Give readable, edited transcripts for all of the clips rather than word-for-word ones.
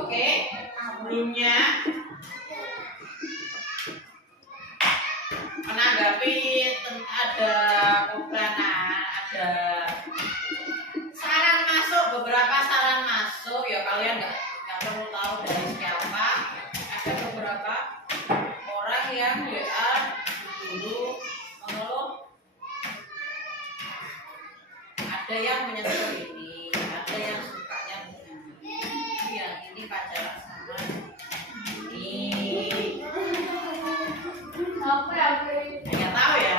Oke, sebelumnya menanggapi ada kekurangan, ada saran masuk, beberapa saran masuk ya, kalian nggak perlu tahu dari siapa. Ada beberapa orang yang WA dulu mengeluh, ada yang menyentuh ini, ada yang sukanya begini, yang ini pacaran sama ini. Apa ya? Nggak tahu ya.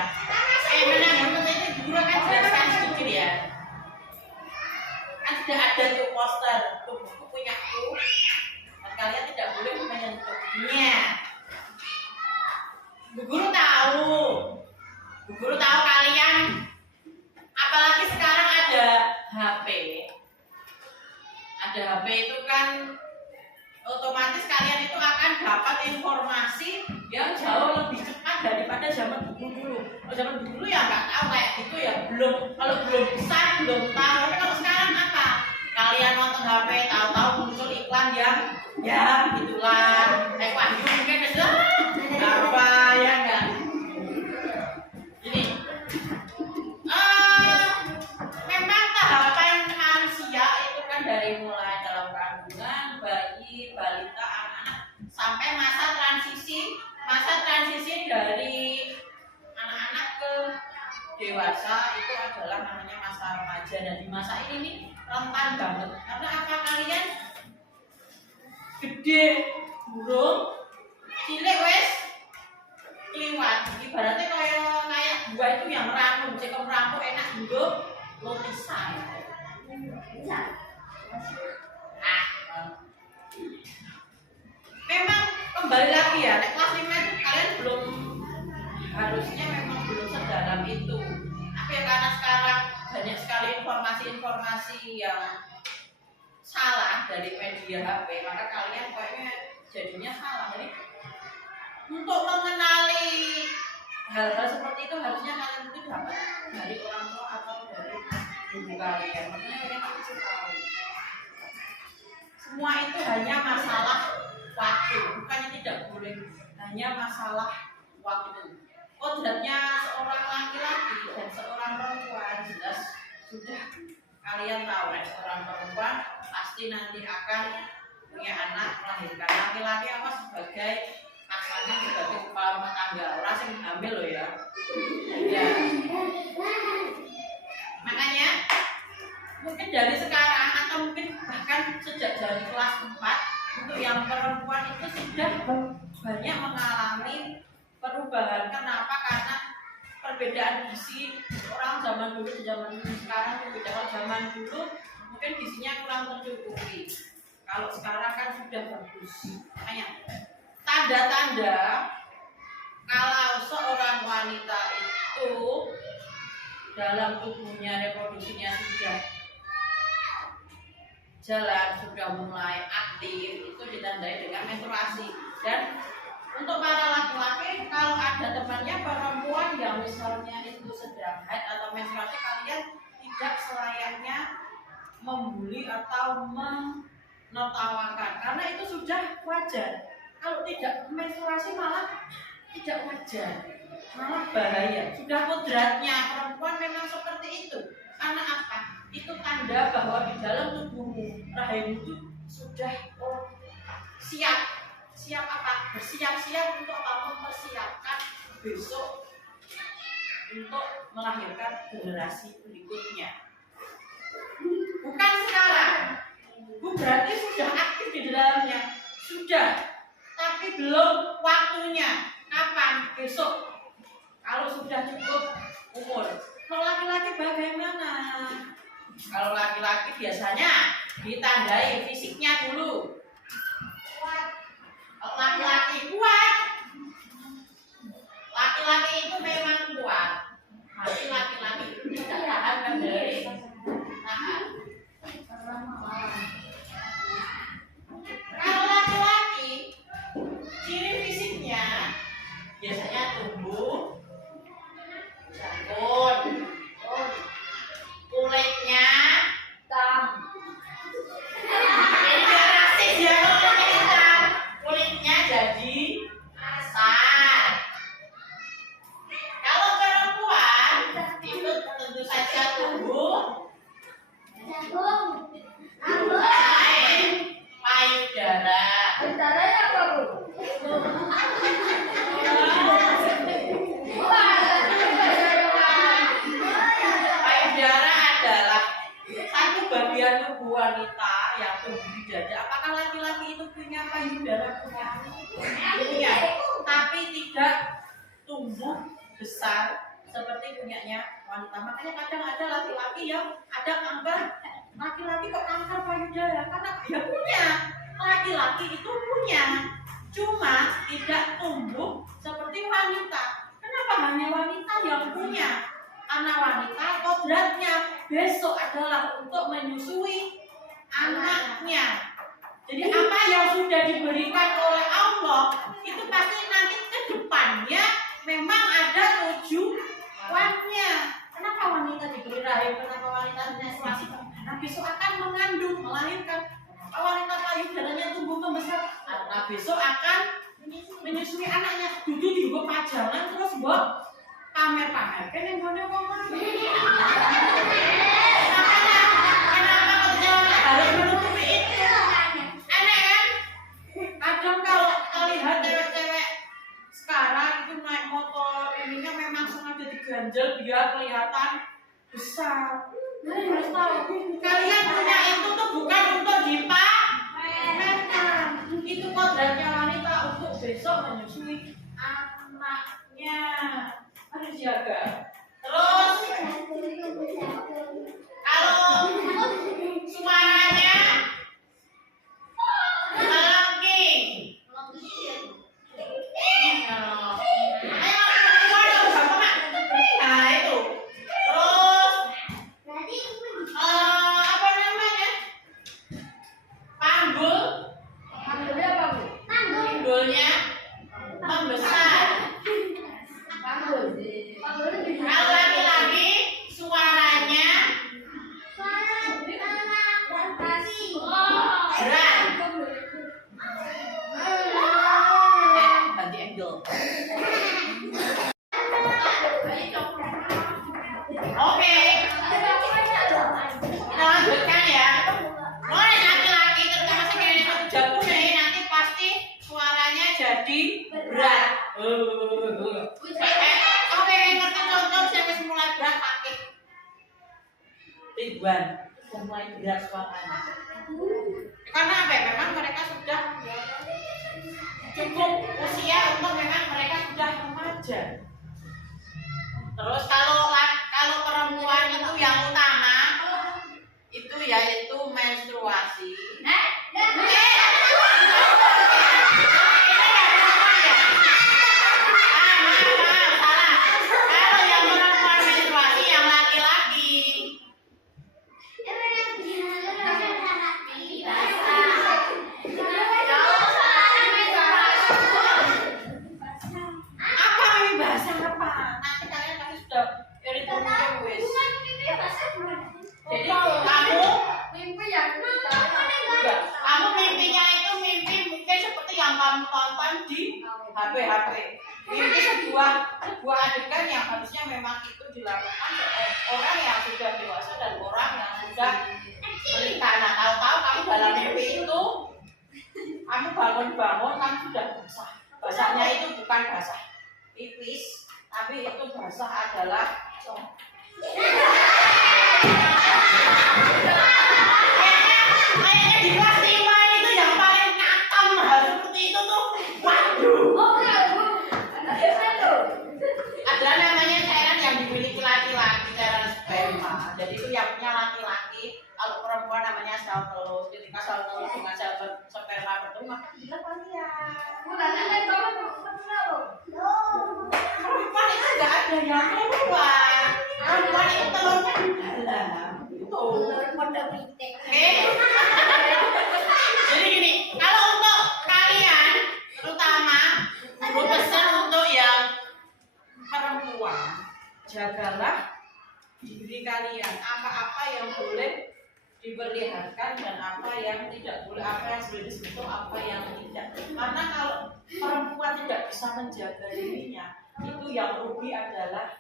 Menanggapi ini guru kan jelaskan sedikit ya. Kan sudah ada tuh poster, tuh buku punya aku. Dan kalian tidak boleh menyentuhnya. Bu Guru tahu kalian, apalagi sekarang ada HP. Ada HP itu kan otomatis kalian itu akan dapat informasi yang jauh lebih cepat daripada zaman dulu. Kalau zaman dulu ya nggak tahu kayak gitu ya, kalau belum besar belum tahu. Tapi kalau sekarang apa? Kalian nonton HP tahu-tahu muncul iklan yang ya gitulah. Wahyu mungkin apa ya enggak? Ini memang tahapan manusia itu kan dari mulai dalam kandungan, bayi, balita, anak-anak sampai masa transisi dari anak-anak ke dewasa itu adalah namanya masa remaja. Dan di masa ini nih rentan banget. Karena apa, kalian gede burung, cilik wes kliwat. Ibaratnya kayak buah itu yang merampung, jika merampung enak dulu lotisan. Memang kembali lagi ya, kelas 5 itu kalian harusnya memang belum sedalam itu. Tapi ya karena sekarang banyak sekali informasi-informasi yang salah dari media HP, maka kalian kayaknya jadinya salah. Jadi untuk mengenali hal-hal seperti itu harusnya kalian itu dapat dari orang tua atau dari ibu kalian. Makanya kalian harus tahu. Semua itu hanya masalah waktu, bukannya tidak boleh, hanya masalah waktu. Kodratnya seorang laki-laki dan seorang perempuan jelas sudah kalian tahu. Seorang perempuan pasti nanti akan punya anak, melahirkan. Laki-laki apa sebagai pasangan, sebagai kepala rumah tangga, orang yang hamil loh ya. Ya. Makanya mungkin dari sekarang atau mungkin bahkan sejak dari kelas 4 untuk yang perempuan itu sudah banyak mengalami perubahan. Kenapa? Karena perbedaan gizi orang zaman dulu dan zaman sekarang berbeda. Kalau zaman dulu mungkin gizinya kurang tercukupi. Kalau sekarang kan sudah bagus. Makanya tanda-tanda kalau seorang wanita itu dalam tubuhnya reproduksinya sudah jalan, sudah mulai aktif, itu ditandai dengan menstruasi. Dan untuk para laki-laki, kalau ada temannya perempuan yang misalnya itu sedang haid atau menstruasi, kalian tidak selayaknya membuli atau menertawakan, karena itu sudah wajar. Kalau tidak menstruasi malah tidak wajar, malah bahaya. Sudah kodratnya perempuan memang seperti itu. Karena apa? Itu tanda bahwa di dalam tubuhmu, rahim itu sudah siap apa? Bersiap-siap untuk apa? Mempersiapkan besok untuk melahirkan generasi berikutnya. Bukan sekarang. Berarti sudah aktif di dalamnya. Sudah. Tapi belum waktunya. Kapan? Besok. Kalau sudah cukup umur. Kalau laki-laki bagaimana? Kalau laki-laki biasanya ditandai fisiknya dulu. Kalau laki-laki kuat, laki-laki itu memang kuat. Tapi laki-laki itu tidak tahan kan dari tahan. Kalau laki-laki, ciri fisiknya biasanya tumbuh, jangkut, kulitnya sebenarnya wanita. Makanya kadang ada laki-laki yang ada kanker, laki-laki kok kanker payudara karena ya punya, laki-laki itu punya, cuma tidak tumbuh seperti wanita. Kenapa hanya wanita yang punya? Karena wanita kodratnya besok adalah untuk menyusui anaknya. Jadi apa yang sudah diberikan oleh Allah itu pasti nanti ke depannya memang ada tujuannya. Kenapa wanita diberi rahim? Kenapa wanita menstruasi? Karena besok akan mengandung, melahirkan. Wanita payudaranya tumbuh membesar, karena besok akan menyusui anaknya. Dulu juga pajangan terus buat pamer-pamer. Kan yang mana ngomong? Kenapa harus menutupi itu? Aneh kan? Kadang kalau kita lihat cewek-cewek sekarang itu naik motor, ininya memang sengaja diganjel biar kelihatan besar. Kalian harus tahu, kalian punya itu tuh bukan untuk dipamerkan. Itu kodratnya wanita untuk besok menyusui anaknya. Harus jaga. Terus kalau suaranya lagi. Nah itu. Terus apa namanya? Panggul. Panggulnya apa, Bu? Panggulnya membesar. Kalau laki-laki suaranya berat. Ganti angle. Oke. Kita lanjutkan ya. Mulai laki-laki terutama sekiranya jagung nih nanti pasti suaranya jadi berat. Oke, ngerti contoh sampai semula berat pakai Ridwan sudah mulai berat suaranya. Karena apa? Memang mereka sudah cukup usia untuk memang mereka sudah remaja. Terus kalau perempuan itu yang utama itu yaitu menstruasi. HP. Ini sebuah adegan yang harusnya memang itu dilakukan oleh orang yang sudah dewasa dan orang yang sudah menikah. Nah, tahu-tahu kamu dalam mimpi itu, kamu bangun-bangun kamu sudah basah. Basahnya itu bukan basah pipis, tapi itu basah adalah kayaknya di kelas 5 itu yang paling nakal hal seperti itu tuh. Waduh. Ada namanya cairan yang dimiliki laki-laki, cairan sperma. Jadi itu yang punya laki-laki. Kalau perempuan namanya sel telur. Ketika sel telur dengan sel sperma bertemu maka bisa kalian. Perempuan itu nggak ada yang keluar. Perempuan itu telurnya di dalam. Oke. Jadi gini, kalau untuk kalian terutama gue pesan untuk yang perempuan, jagalah diri kalian. Apa-apa yang boleh diperlihatkan dan apa yang tidak boleh, apa yang boleh disentuh, apa yang tidak. Karena kalau perempuan tidak bisa menjaga dirinya, itu yang rugi adalah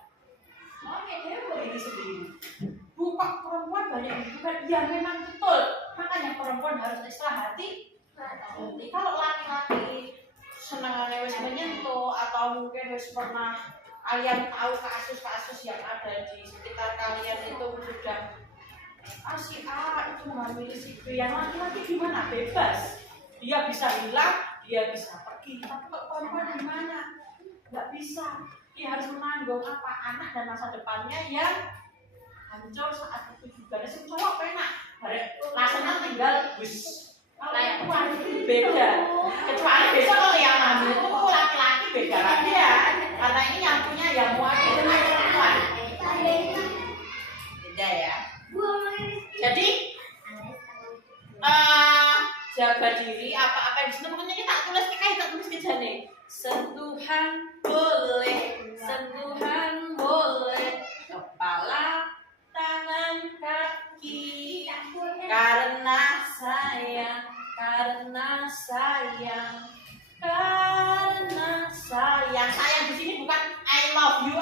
diri sendiri. Bukan perempuan banyak dibutuhkan, ya memang betul. Makanya perempuan harus istirahat. Kalau laki-laki senangannya wis menyentuh atau mungkin wis pernah kalian tahu kasus-kasus yang ada di sekitar kalian itu sudah si A itu menghamili si B, yang laki-laki gimana? Bebas, dia bisa hilang, dia bisa pergi. Tapi kok perempuan gimana? Nggak bisa. dia harus menanggung apa anak dan masa depannya yang hancur saat itu juga. Sing cowok penak, rasanya tinggal bus kayak beda. Kecuali besok kalau yang hamil itu laki-laki beda lagi ya, karena ini yang punya yang muat itu perempuan. Beda ya. Jadi jaga diri apa-apa di sini makanya kita tulis kita tulis kejane. Sentuhan boleh, kepala, tangan, kaki, karena sayang, sayang di sini bukan I love you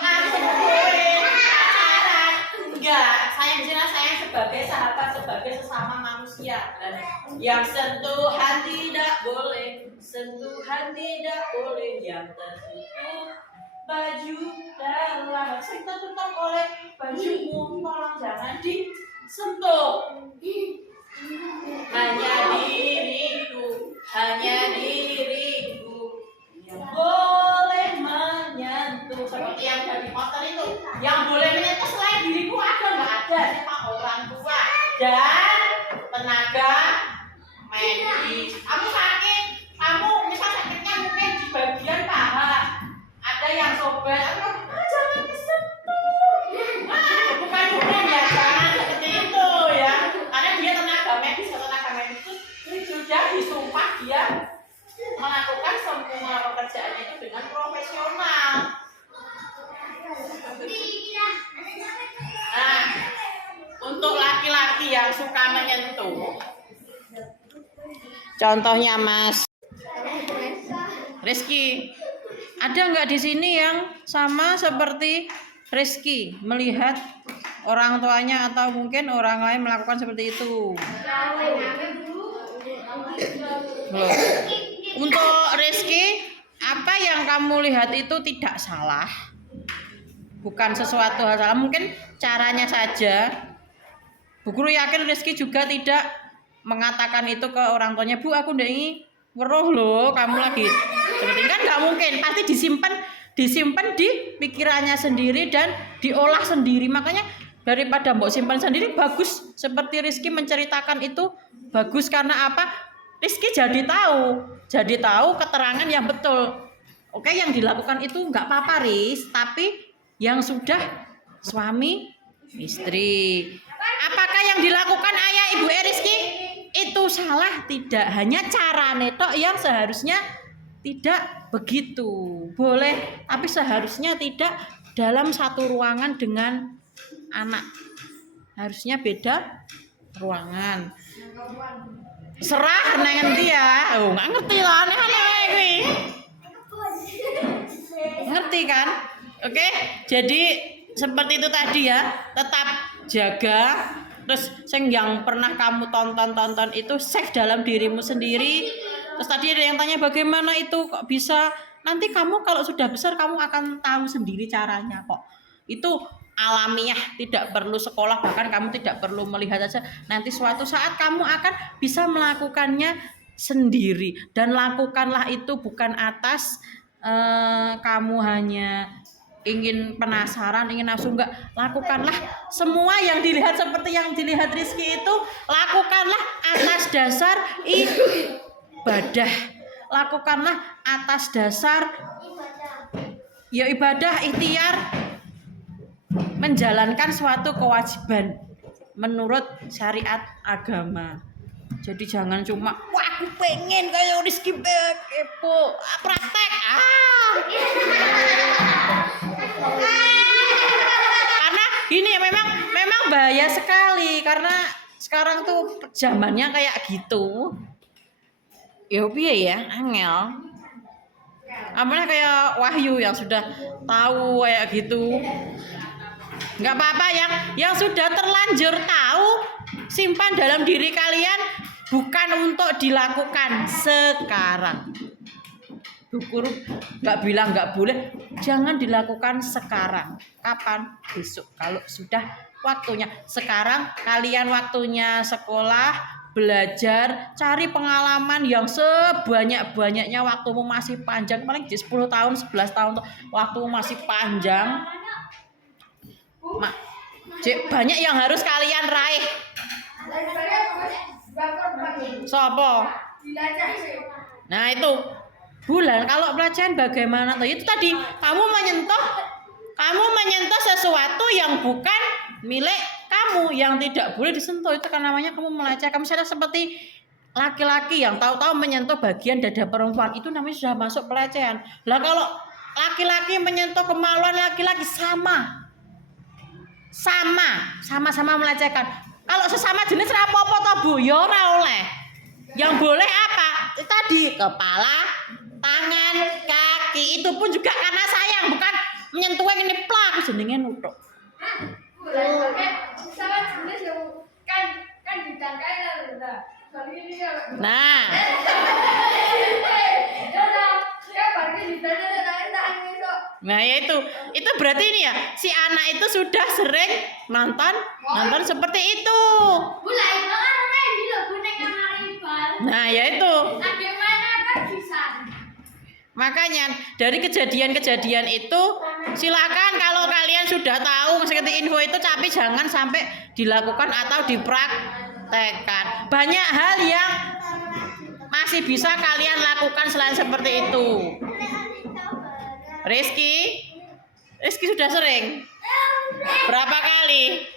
enggak, sayang di sini sayang sebagai sahabat, sebagai sesama manusia. Dan yang sentuhan tidak boleh, yang tertutup baju dalam, saya tertutup oleh bajumu, tolong jangan disentuh. Hanya diriku yang boleh menyentuh. Seperti yang dari poster itu, yang boleh menyentuh selain diriku ada nggak ada? Siapa? Orang tua dan tenaga medis. Kamu sakit, kamu misal sakitnya mungkin di bagian paha, ada yang sobek, jangan disentuh. Bukan ya, jangan seperti itu ya. Karena dia tenaga medis itu sudah disumpah dia melakukan semua pekerjaannya itu dengan profesional. Nah, untuk laki-laki yang suka menyentuh, contohnya Mas Rizky, ada nggak di sini yang sama seperti Rizky melihat orang tuanya atau mungkin orang lain melakukan seperti itu? Belum. Untuk Rizky, apa yang kamu lihat itu tidak salah, bukan sesuatu hal salah, mungkin caranya saja. Bu Guru yakin Rizky juga tidak mengatakan itu ke orang tuanya, Bu aku ndek weruh loh kamu lagi seperti kan, nggak mungkin, pasti disimpan di pikirannya sendiri dan diolah sendiri. Makanya daripada mbok simpan sendiri, bagus seperti Rizky menceritakan itu bagus. Karena apa? Rizky jadi tahu keterangan yang betul. Oke, yang dilakukan itu nggak apa-apa Riz, tapi yang sudah suami istri. Apakah yang dilakukan ayah ibu Rizky itu salah? Tidak, hanya cara netok yang seharusnya tidak begitu. Boleh, tapi seharusnya tidak dalam satu ruangan dengan anak. Harusnya beda ruangan. Serah nang dia. Oh, nggak ngerti lah, aneh-aneh kuwi. Ngerti kan? Oke, jadi seperti itu tadi ya. Tetap jaga. Terus yang pernah kamu tonton itu save dalam dirimu sendiri. Terus tadi ada yang tanya bagaimana itu kok bisa. Nanti kamu kalau sudah besar kamu akan tahu sendiri caranya kok. Itu alamiah, tidak perlu sekolah, bahkan kamu tidak perlu melihat saja. Nanti suatu saat kamu akan bisa melakukannya sendiri. Dan lakukanlah itu bukan atas kamu hanya ingin penasaran, ingin nafsu, enggak. Lakukanlah semua yang dilihat seperti yang dilihat Rizky itu, lakukanlah atas dasar ibadah. Lakukanlah atas dasar ya ibadah, ikhtiar menjalankan suatu kewajiban menurut syariat agama. Jadi jangan cuma wah aku pengen kayak Rizky kepo praktek karena gini memang bahaya sekali, karena sekarang tuh zamannya kayak gitu. Ya piye ya, angel. Apalagi kayak Wahyu yang sudah tahu kayak gitu. Nggak apa-apa, yang sudah terlanjur tahu, simpan dalam diri kalian, bukan untuk dilakukan sekarang. Bu Guru nggak bilang nggak boleh, jangan dilakukan sekarang. Kapan? Besok kalau sudah waktunya. Sekarang kalian waktunya sekolah, belajar, cari pengalaman yang sebanyak-banyaknya. Waktumu masih panjang, paling 10 tahun, 11 tahun, waktumu masih panjang. Banyak yang harus kalian raih. Sopo? Nah itu bulan. Kalau pelajaran bagaimana? Itu tadi kamu menyentuh sesuatu yang bukan milik kamu, yang tidak boleh disentuh. Itu kan namanya kamu melecehkan. Misalnya seperti laki-laki yang tahu-tahu menyentuh bagian dada perempuan, itu namanya sudah masuk pelecehan. Lah kalau laki-laki menyentuh kemaluan laki-laki, sama-sama melecehkan. Kalau sesama jenis rapopo toh Bu, ya ora oleh. Yang boleh apa? Tadi kepala, tangan, kaki, itu pun juga karena sayang, bukan menyentuh yang ini plak jenenge nutuk. Nah. Nah ya itu berarti ini ya, si anak itu sudah sering nonton seperti itu. Nah ya itu. Makanya dari kejadian-kejadian itu silakan kalau kalian sudah tahu seperti info itu, tapi jangan sampai dilakukan atau dipraktekkan. Banyak hal yang masih bisa kalian lakukan selain seperti itu. Rizky sudah sering berapa kali?